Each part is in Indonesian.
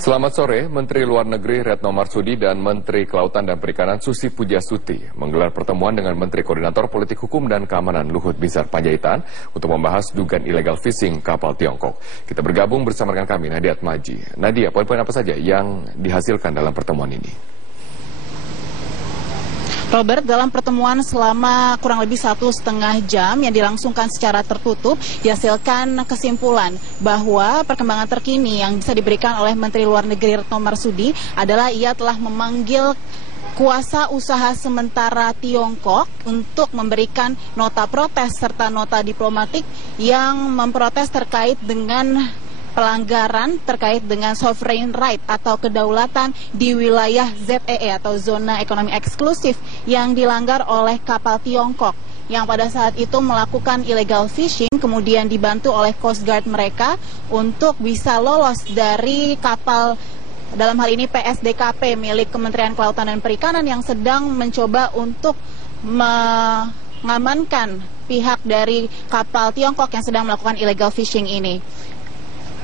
Selamat sore, Menteri Luar Negeri Retno Marsudi dan Menteri Kelautan dan Perikanan Susi Pujiastuti menggelar pertemuan dengan Menteri Koordinator Politik Hukum dan Keamanan Luhut Binsar Panjaitan untuk membahas dugaan illegal fishing kapal Tiongkok. Kita bergabung bersama rekan kami Nadia Atmaji. Nadia, poin-poin apa saja yang dihasilkan dalam pertemuan ini? Robert, dalam pertemuan selama kurang lebih 1,5 jam yang dilangsungkan secara tertutup, dihasilkan kesimpulan bahwa perkembangan terkini yang bisa diberikan oleh Menteri Luar Negeri Retno Marsudi adalah ia telah memanggil kuasa usaha sementara Tiongkok untuk memberikan nota protes serta nota diplomatik yang memprotes terkait dengan pelanggaran terkait dengan sovereign right atau kedaulatan di wilayah ZEE atau zona ekonomi eksklusif yang dilanggar oleh kapal Tiongkok yang pada saat itu melakukan illegal fishing, kemudian dibantu oleh Coast Guard mereka untuk bisa lolos dari kapal, dalam hal ini PSDKP milik Kementerian Kelautan dan Perikanan yang sedang mencoba untuk mengamankan pihak dari kapal Tiongkok yang sedang melakukan illegal fishing ini.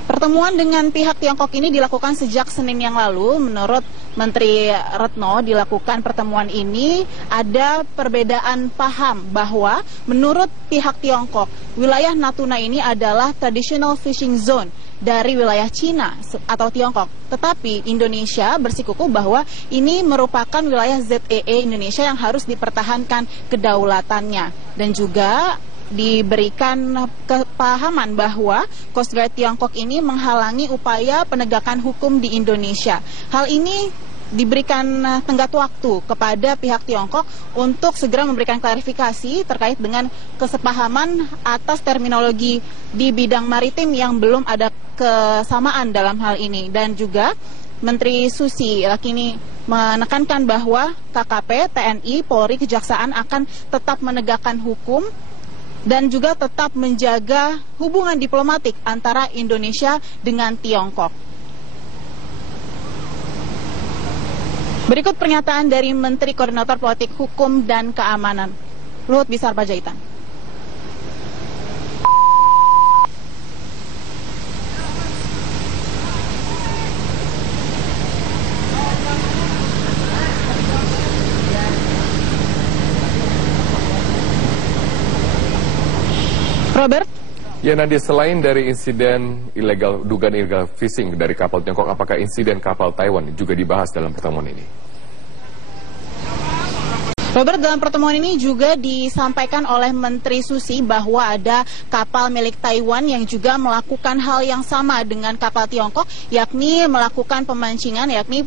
Pertemuan dengan pihak Tiongkok ini dilakukan sejak Senin yang lalu. Menurut Menteri Retno, dilakukan pertemuan ini ada perbedaan paham bahwa menurut pihak Tiongkok, wilayah Natuna ini adalah traditional fishing zone dari wilayah Cina atau Tiongkok. Tetapi Indonesia bersikukuh bahwa ini merupakan wilayah ZEE Indonesia yang harus dipertahankan kedaulatannya. Dan juga diberikan kepahaman bahwa Coast Guard Tiongkok ini menghalangi upaya penegakan hukum di Indonesia. Hal ini diberikan tenggat waktu kepada pihak Tiongkok untuk segera memberikan klarifikasi terkait dengan kesepahaman atas terminologi di bidang maritim yang belum ada kesamaan dalam hal ini. Dan juga Menteri Susi kini menekankan bahwa KKP, TNI, Polri, Kejaksaan akan tetap menegakkan hukum dan juga tetap menjaga hubungan diplomatik antara Indonesia dengan Tiongkok. Berikut pernyataan dari Menteri Koordinator Politik Hukum dan Keamanan, Luhut Binsar Panjaitan. Robert? Ya Nadia, selain dari insiden dugaan illegal fishing dari kapal Tiongkok, apakah insiden kapal Taiwan juga dibahas dalam pertemuan ini? Robert, dalam pertemuan ini juga disampaikan oleh Menteri Susi bahwa ada kapal milik Taiwan yang juga melakukan hal yang sama dengan kapal Tiongkok, yakni melakukan pemancingan, yakni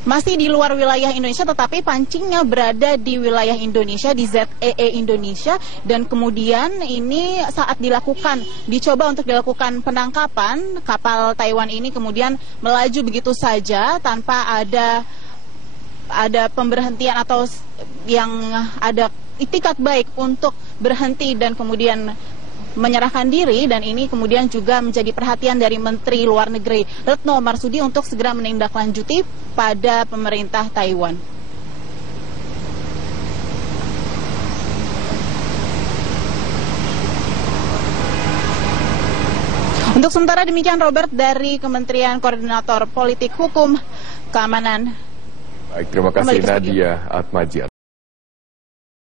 masih di luar wilayah Indonesia tetapi pancingnya berada di wilayah Indonesia, di ZEE Indonesia, dan kemudian ini saat dicoba untuk dilakukan penangkapan, kapal Taiwan ini kemudian melaju begitu saja tanpa ada pemberhentian atau yang ada itikat baik untuk berhenti dan kemudian menyerahkan diri, dan ini kemudian juga menjadi perhatian dari Menteri Luar Negeri Retno Marsudi untuk segera menindaklanjuti pada pemerintah Taiwan. Untuk sementara demikian, Robert, dari Kementerian Koordinator Politik Hukum Keamanan. Baik, terima kasih Nadia Atmaji.